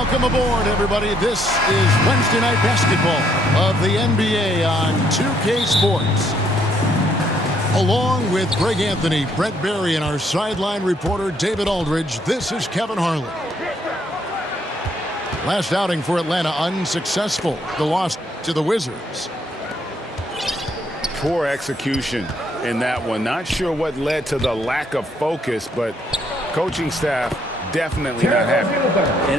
Welcome aboard, everybody. This is Wednesday Night Basketball of the NBA on 2K Sports. Along with Greg Anthony, Brett Berry, and our sideline reporter, David Aldridge, this is Kevin Harlan. Last outing for Atlanta unsuccessful. The loss to the Wizards. Poor execution in that one. Not sure what led to the lack of focus, but coaching staff definitely not happy.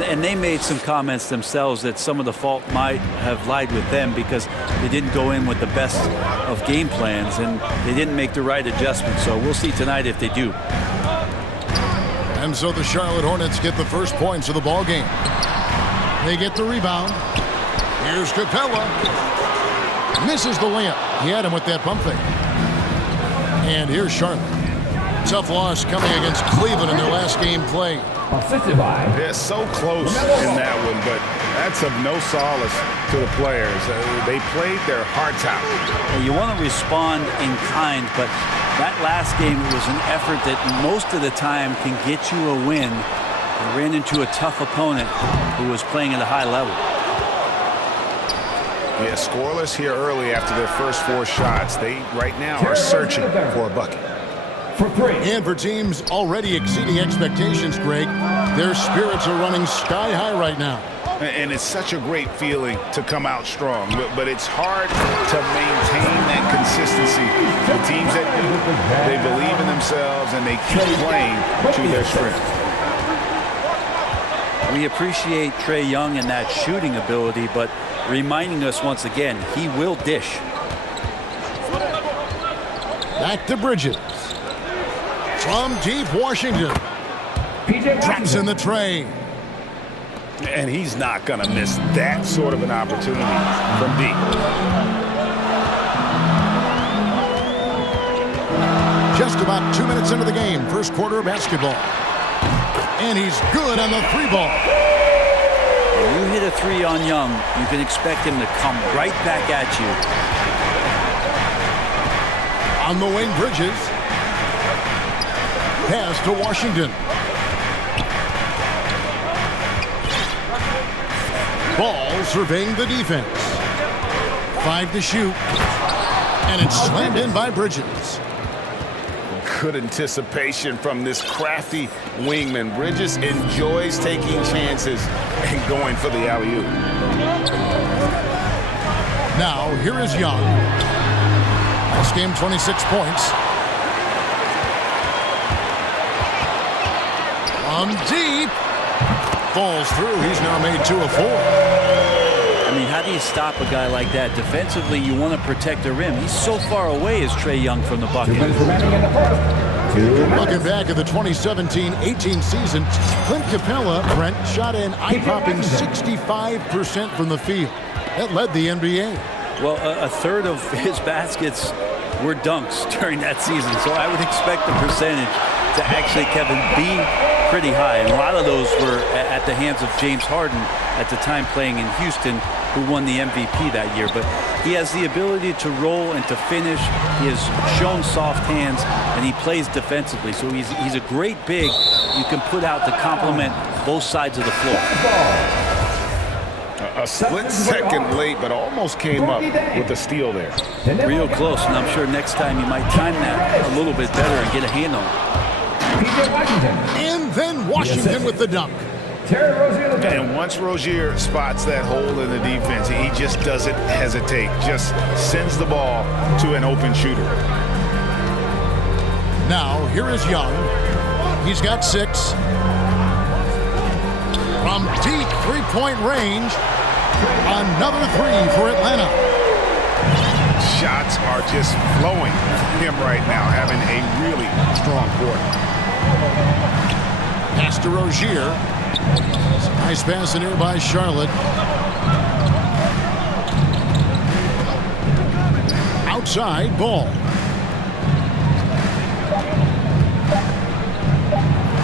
And they made some comments themselves that some of the fault might have lied with them because they didn't go in with the best of game plans and they didn't make the right adjustments. So we'll see tonight if they do. And so the Charlotte Hornets get the first points of the ball game. They get the rebound. Here's Capella. Misses the layup. He had him with that pump fake. And here's Charlotte. Tough loss coming against Cleveland in their last game play. They're so close in that one, but that's of no solace to the players. They played their hearts out. You want to respond in kind, but that last game was an effort that most of the time can get you a win. They ran into a tough opponent who was playing at a high level. Yeah, scoreless here early after their first 4 shots. They right now are searching for a bucket. And for teams already exceeding expectations, Greg, their spirits are running sky high right now. And it's such a great feeling to come out strong, but it's hard to maintain that consistency. The teams that do, they believe in themselves and they keep playing to their strength. We appreciate Trae Young and that shooting ability, but reminding us once again, he will dish. Back to Bridges. From deep, Washington. Traps in the tray. And he's not going to miss that sort of an opportunity from deep. Just about 2 minutes into the game, first quarter of basketball. And he's good on the 3-ball. When you hit a 3 on Young, you can expect him to come right back at you. On the wing, Bridges. Pass to Washington. Ball surveying the defense. 5 to shoot. And it's slammed in by Bridges. Good anticipation from this crafty wingman. Bridges enjoys taking chances and going for the alley-oop. Now, here is Young. This game, 26 points. From deep. Falls through. He's now made 2 of 4. I mean, how do you stop a guy like that? Defensively, you want to protect the rim. He's so far away as Trae Young from the bucket. Looking back at the 2017-18 season, Clint Capella, Brent, shot an eye-popping 65% from the field. That led the NBA. Well, a third of his baskets were dunks during that season, so I would expect the percentage to actually, Kevin, be pretty high. And a lot of those were at the hands of James Harden at the time playing in Houston, who won the MVP that year. But he has the ability to roll and to finish. He has shown soft hands, and he plays defensively. So he's a great big you can put out to complement both sides of the floor. A split second late, but almost came up with a steal there. Real close, and I'm sure next time you might time that a little bit better and get a hand on it. And then Washington with the dunk. And once Rozier spots that hole in the defense, he just doesn't hesitate. Just sends the ball to an open shooter. Now, here is Young. He's got 6. From deep 3-point range, another 3 for Atlanta. Shots are just flowing from him right now, having a really strong quarter. Pass to Rozier. Nice pass in here by Charlotte. Outside ball.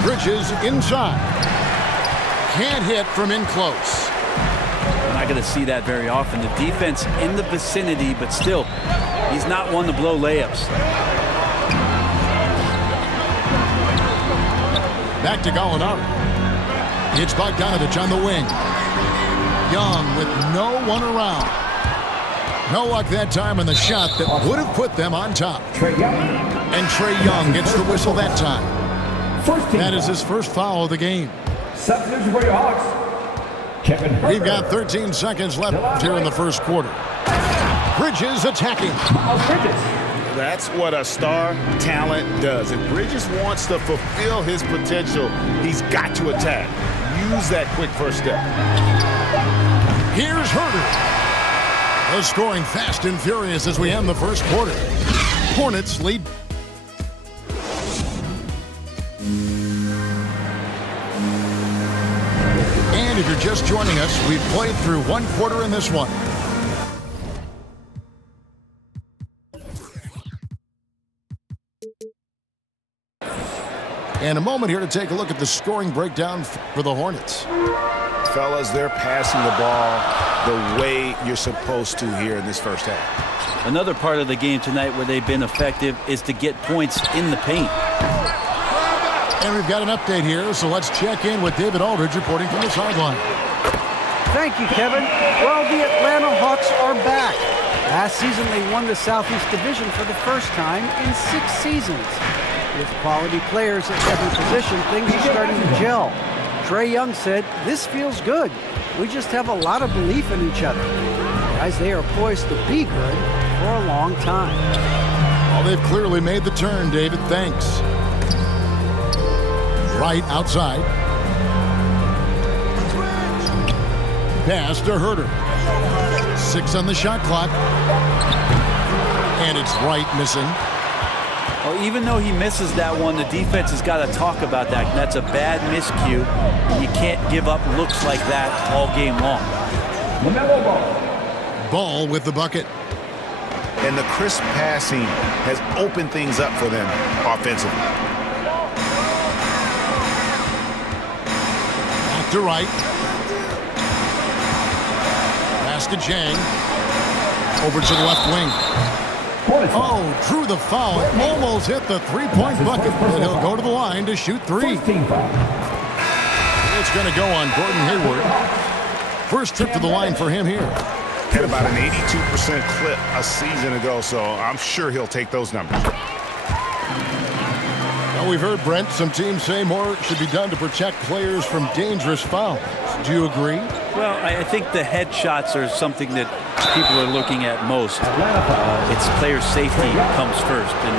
Bridges inside. Can't hit from in close. We're not going to see that very often. The defense in the vicinity, but still, he's not one to blow layups. Back to Gallinari. It's Bogdanovich on the wing. Young with no one around. No luck that time on the shot that would have put them on top. And Trae Young gets the whistle that time. That is his first foul of the game. We've got 13 seconds left here in the first quarter. Bridges attacking. That's what a star talent does. If Bridges wants to fulfill his potential, he's got to attack. Use that quick first step. Here's Herter. The scoring fast and furious as we end the first quarter. Hornets lead. And if you're just joining us, we've played through one quarter in this one. And a moment here to take a look at the scoring breakdown for the Hornets. Fellas, they're passing the ball the way you're supposed to here in this first half. Another part of the game tonight where they've been effective is to get points in the paint. And we've got an update here, so let's check in with David Aldridge reporting from the sideline. Thank you, Kevin. Well, the Atlanta Hawks are back. Last season, they won the Southeast Division for the first time in 6 seasons. With quality players at every position, things are starting to gel. Trae Young said, "This feels good. We just have a lot of belief in each other." Guys, they are poised to be good for a long time. Well, they've clearly made the turn, David. Thanks. Right outside. Pass to Herter. 6 on the shot clock. And it's Wright missing. Well, even though he misses that one, the defense has got to talk about that. That's a bad miscue. You can't give up looks like that all game long. Ball with the bucket. And the crisp passing has opened things up for them offensively. Back to Wright. Pass to Jang. Over to the left wing. Oh, drew the foul. Almost hit the three-point bucket. And he'll go to the line to shoot 3. It's going to go on Gordon Hayward. First trip to the line for him here. Had about an 82% clip a season ago, so I'm sure he'll take those numbers. Well, we've heard, Brent, some teams say more should be done to protect players from dangerous fouls. Do you agree? Well, I think the headshots are something that people are looking at most. It's player safety comes first. And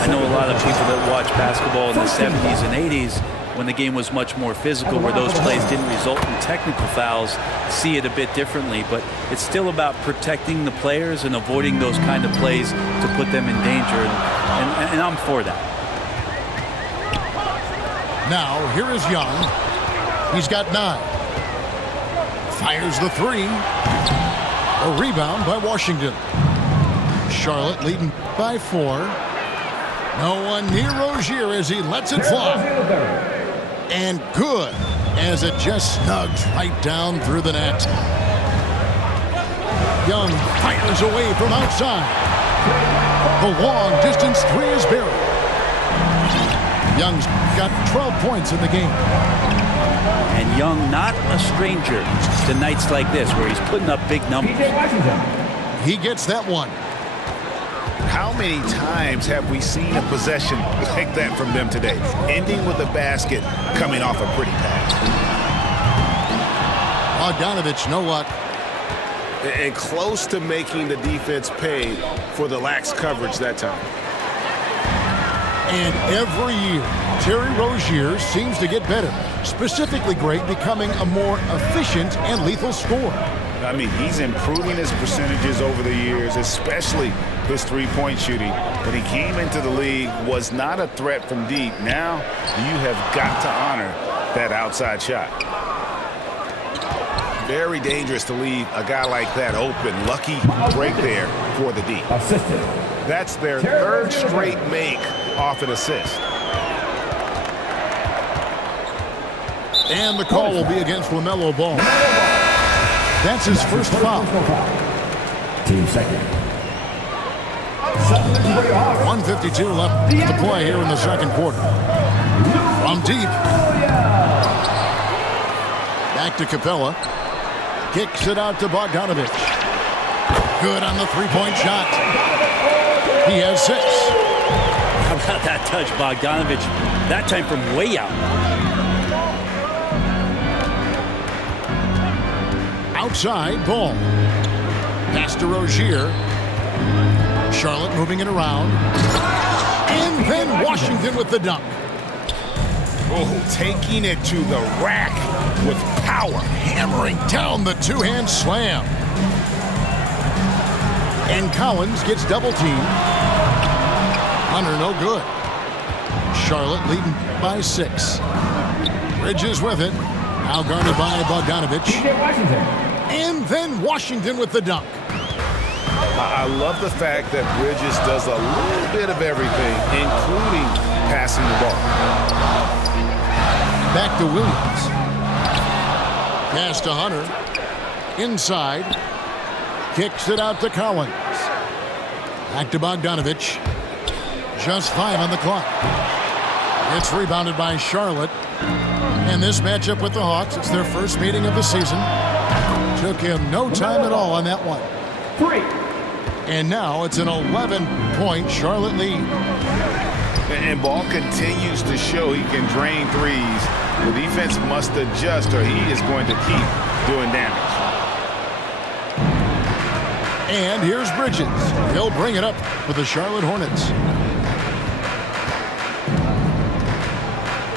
I know a lot of people that watch basketball in the 70s and 80s when the game was much more physical, where those plays didn't result in technical fouls, see it a bit differently. But it's still about protecting the players and avoiding those kind of plays to put them in danger. And I'm for that. Now, here is Young. He's got 9. Fires the 3. A rebound by Washington. Charlotte leading by 4. No one near Rozier as he lets it fly. And good as it just snugs right down through the net. Young fires away from outside. The long distance 3 is buried. Young's got 12 points in the game. And Young not a stranger to nights like this where he's putting up big numbers. He gets that one. How many times have we seen a possession like that from them today? Ending with a basket, coming off a pretty pass. Bogdanovich, no luck. And close to making the defense pay for the lax coverage that time. And every year, Terry Rozier seems to get better. Specifically great, becoming a more efficient and lethal scorer. I mean, he's improving his percentages over the years, especially his three-point shooting. When he came into the league, was not a threat from deep. Now, you have got to honor that outside shot. Very dangerous to leave a guy like that open. Lucky break there for the D. That's their 3rd straight make off an assist. And the call will be against LaMelo Ball. That's his first foul. Team second. 1:52 left to play here in the second quarter. From deep. Back to Capella. Kicks it out to Bogdanovich. Good on the three-point shot. He has 6. How about that touch, Bogdanovich? That time from way out. Outside, Ball. Pass to Rozier. Charlotte moving it around. And then Washington with the dunk. Oh, taking it to the rack with power. Hammering down the two-hand slam. And Collins gets double-teamed. Hunter no good. Charlotte leading by 6. Bridges with it. Now guarded by Bogdanovich. And then Washington with the dunk. I love the fact that Bridges does a little bit of everything, including passing the ball. Back to Williams. Pass to Hunter. Inside. Kicks it out to Collins. Back to Bogdanovich. Just 5 on the clock. It's rebounded by Charlotte. And this matchup with the Hawks, it's their first meeting of the season. Took him no time at all on that one. 3. And now it's an 11-point Charlotte lead. And Ball continues to show he can drain threes. The defense must adjust or he is going to keep doing damage. And here's Bridges. He'll bring it up for the Charlotte Hornets.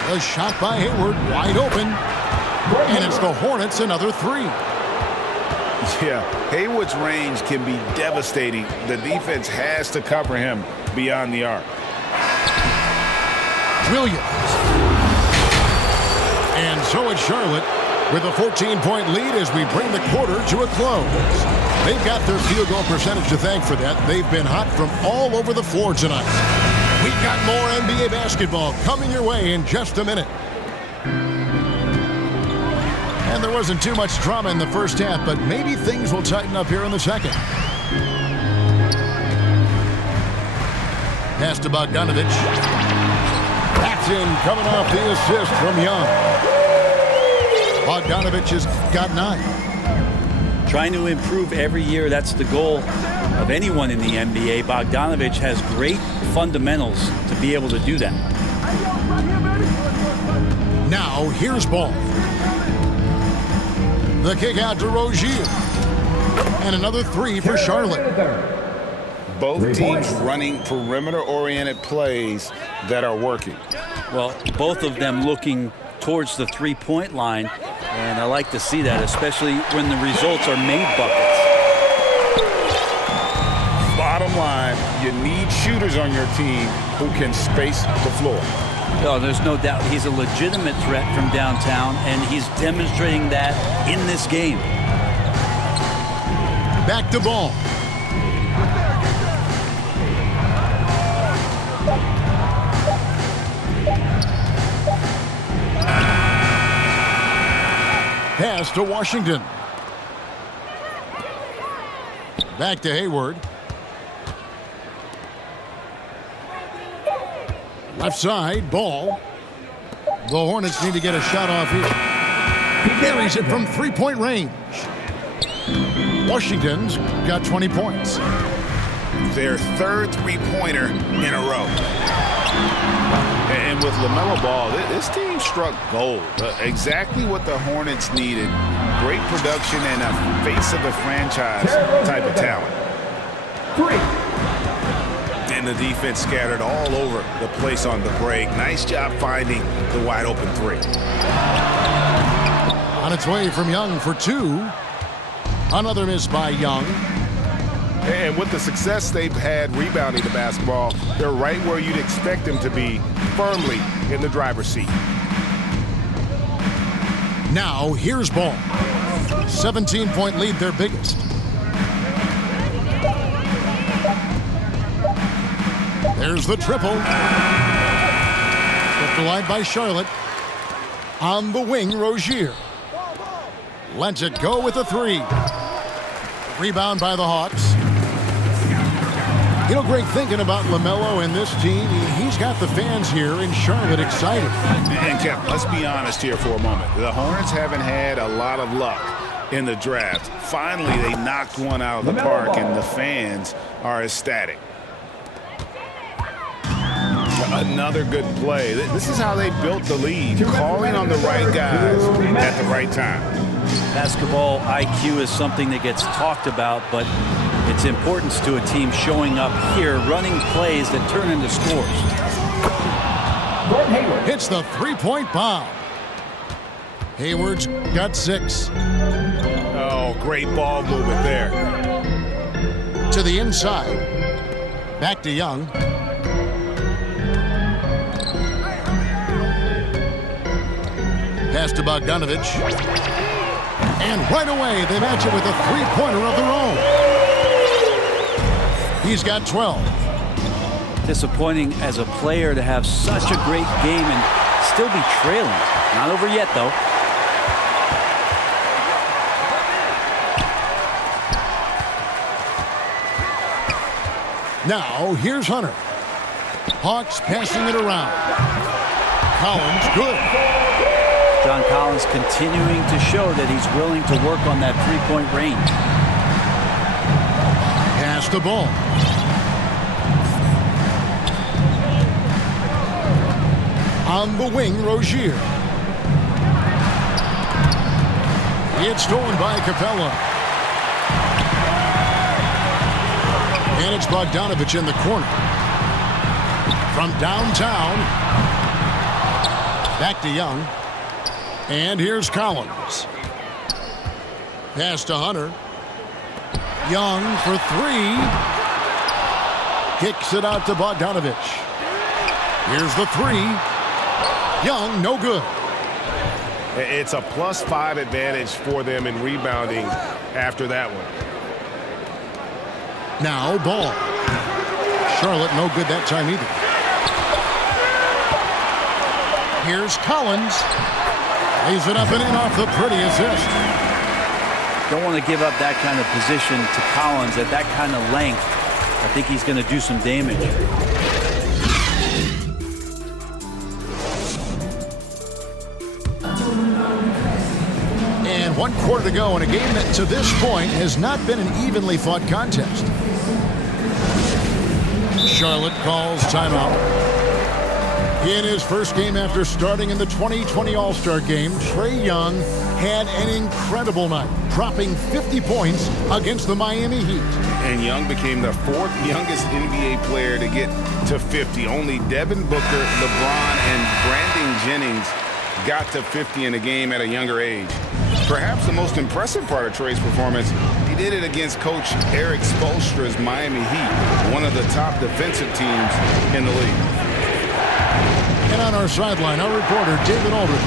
A shot by Hayward, wide open. And it's the Hornets, another 3. Yeah, Hayward's range can be devastating. The defense has to cover him beyond the arc. Williams. And so it's Charlotte with a 14-point lead as we bring the quarter to a close. They've got their field goal percentage to thank for that. They've been hot from all over the floor tonight. We've got more NBA basketball coming your way in just a minute. And there wasn't too much drama in the first half, but maybe things will tighten up here in the second. Pass to Bogdanovich. That's in, coming off the assist from Young. Bogdanovich has got 9. Trying to improve every year, that's the goal of anyone in the NBA. Bogdanovich has great fundamentals to be able to do that. Now, here's Ball. The kick out to Rozier. And another 3 for Charlotte. Both teams running perimeter-oriented plays that are working. Well, both of them looking towards the three-point line, and I like to see that, especially when the results are made buckets. Bottom line, you need shooters on your team who can space the floor. Oh, there's no doubt he's a legitimate threat from downtown, and he's demonstrating that in this game. Back to Ball. Pass to Washington. Back to Hayward. Left side, Ball. The Hornets need to get a shot off here. He buries it from three-point range. Washington's got 20 points. Their third three-pointer in a row. And with LaMelo Ball, this team struck gold. Exactly what the Hornets needed. Great production and a face of the franchise type of talent. 3. And the defense scattered all over the place on the break. Nice job finding the wide open 3. On its way from Young for 2. Another miss by Young. And with the success they've had rebounding the basketball, they're right where you'd expect them to be, firmly in the driver's seat. Now, here's Ball. 17-point lead, their biggest. There's the triple. Kept alive by Charlotte. On the wing, Rozier. Lets it go with a 3. Rebound by the Hawks. You know, Greg, thinking about LaMelo and this team, he's got the fans here in Charlotte excited. And Kev, let's be honest here for a moment. The Hornets haven't had a lot of luck in the draft. Finally, they knocked one out of the park, and the fans are ecstatic. Another good play. This is how they built the lead, calling on the right guys at the right time. Basketball IQ is something that gets talked about, but its importance to a team showing up here, running plays that turn into scores. Hits the three-point bomb. Hayward's got 6. Oh, great ball movement there. To the inside. Back to Young. Pass to Bogdanovich. And right away, they match it with a three-pointer of their own. He's got 12. Disappointing as a player to have such a great game and still be trailing. Not over yet, though. Now, here's Hunter. Hawks passing it around. Collins, good. John Collins continuing to show that he's willing to work on that three-point range. Pass the ball. On the wing, Rozier. It's stolen by Capella. And it's Bogdanovich in the corner. From downtown. Back to Young. And here's Collins. Pass to Hunter. Young for 3. Kicks it out to Bogdanovich. Here's the 3. Young, no good. It's a +5 advantage for them in rebounding after that one. Now ball. Charlotte no good that time either. Here's Collins. Lays it up and in off the pretty assist. Don't want to give up that kind of position to Collins at that kind of length. I think he's going to do some damage. And 1 quarter to go in a game that to this point has not been an evenly fought contest. Charlotte calls timeout. In his first game after starting in the 2020 All-Star Game, Trae Young had an incredible night, dropping 50 points against the Miami Heat. And Young became the 4th youngest NBA player to get to 50. Only Devin Booker, LeBron, and Brandon Jennings got to 50 in a game at a younger age. Perhaps the most impressive part of Trae's performance, he did it against Coach Eric Spoelstra's Miami Heat, one of the top defensive teams in the league. And on our sideline, our reporter, David Aldridge.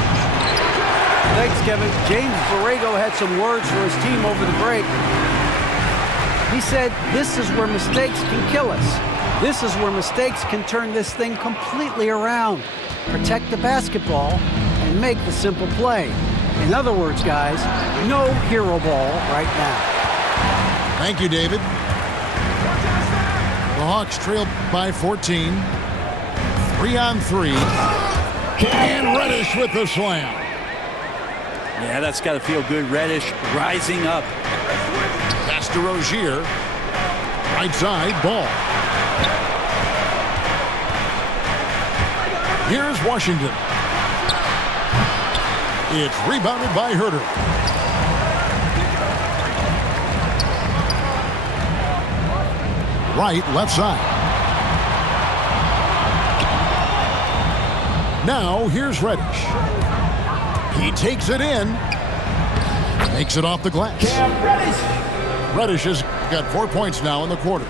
Thanks, Kevin. James Borrego had some words for his team over the break. He said, "This is where mistakes can kill us. This is where mistakes can turn this thing completely around. Protect the basketball and make the simple play." In other words, guys, no hero ball right now. Thank you, David. The Hawks trail by 14. 3-on-3. And Reddish with the slam. Yeah, that's got to feel good. Reddish rising up. Pass to Rozier. Right side, ball. Here's Washington. It's rebounded by Herter. Right, left side. Now, here's Reddish. He takes it in. Makes it off the glass. Reddish has got 4 points now in the quarter.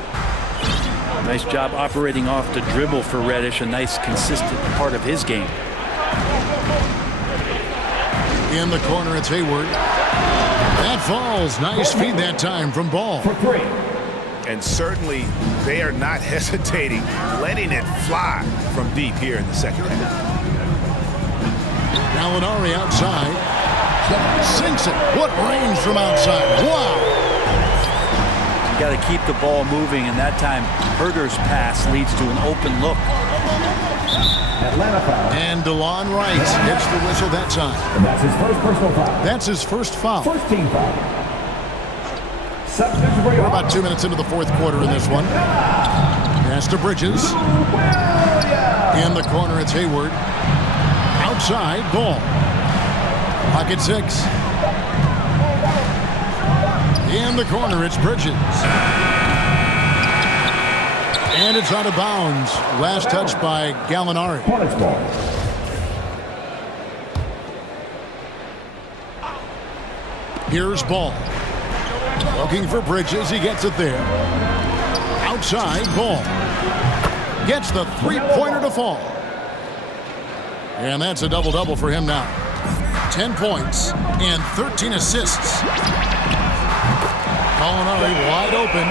Nice job operating off the dribble for Reddish, a nice, consistent part of his game. In the corner, it's Hayward. That falls. Nice feed that time from Ball. For 3. And certainly, they are not hesitating, letting it fly from deep here in the second half. Gallinari outside. Sinks it. What range from outside. Wow. You got to keep the ball moving, and that time Herder's pass leads to an open look. Atlanta foul. And DeLon Wright gets the whistle that time. And that's his first personal foul. That's his first foul. First team foul. Substitution for We're about 2 minutes into the fourth quarter in this one. Pass to Bridges. In the corner, it's Hayward. Outside, Ball. Pocket 6. In the corner, it's Bridges. And it's out of bounds. Last touch by Gallinari. Hornets ball. Here's Ball. Looking for Bridges. He gets it there. Outside, Ball. Gets the three-pointer to fall. And that's a double-double for him now. 10 points and 13 assists. Gallinari wide open.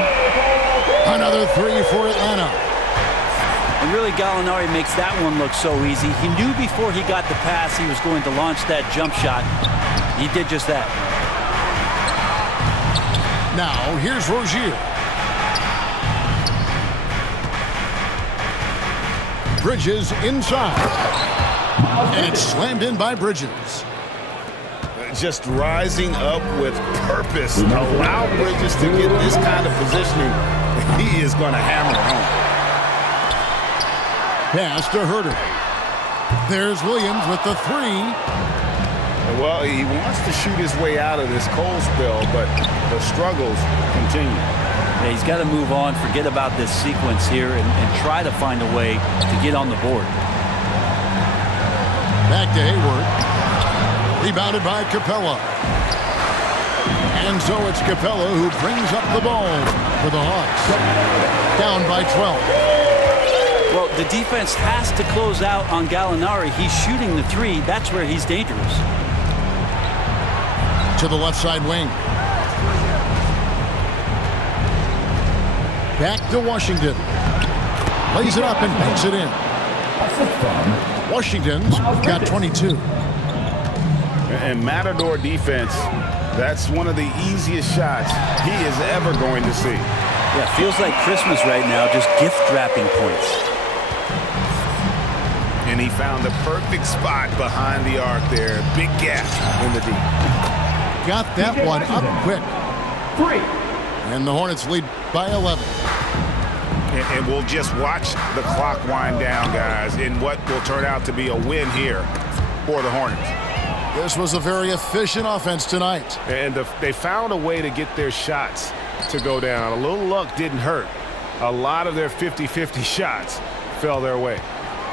Another three for Atlanta. And really, Gallinari makes that one look so easy. He knew before he got the pass he was going to launch that jump shot. He did just that. Now, here's Rozier. Bridges inside. And it's slammed in by Bridges. Just rising up with purpose. Allow Bridges to get this kind of positioning. He is going to hammer home. Pass to Herder. There's Williams with the three. Well, he wants to shoot his way out of this cold spell, but the struggles continue. Yeah, he's got to move on, forget about this sequence here, and try to find a way to get on the board. Back to Hayward. Rebounded by Capella. And so it's Capella who brings up the ball for the Hawks. Down by 12. Well, the defense has to close out on Gallinari. He's shooting the three. That's where he's dangerous. To the left side wing. Back to Washington. Lays it up and banks it in. Washington's got 22. And Matador defense, that's one of the easiest shots he is ever going to see. Yeah, feels like Christmas right now, just gift wrapping points. And he found the perfect spot behind the arc there. Big gap in the deep. Got that one up quick. 3. And the Hornets lead by 11. And we'll just watch the clock wind down, guys, in what will turn out to be a win here for the Hornets. This was a very efficient offense tonight. And they found a way to get their shots to go down. A little luck didn't hurt. A lot of their 50-50 shots fell their way.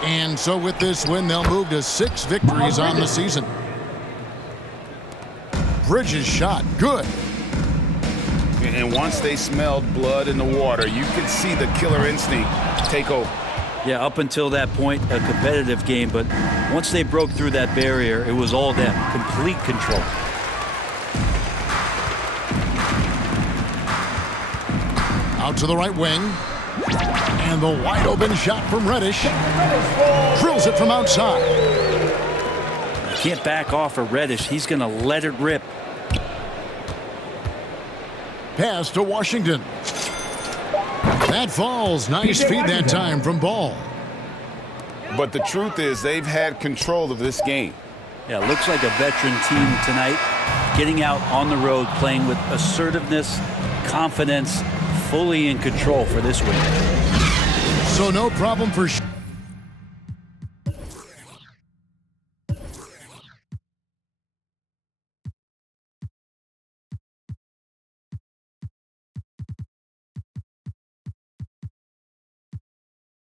And so with this win, they'll move to 6 victories on the season. Bridges shot good. And once they smelled blood in the water, you could see the killer instinct take over. Yeah, up until that point, a competitive game, but once they broke through that barrier, it was all them. Complete control. Out to the right wing. And the wide open shot from Reddish. Drills it from outside. You can't back off of Reddish. He's going to let it rip. Pass to Washington. That falls. Nice feed that time from Ball. But the truth is they've had control of this game. Yeah, looks like a veteran team tonight. Getting out on the road, playing with assertiveness, confidence, fully in control for this win. So no problem for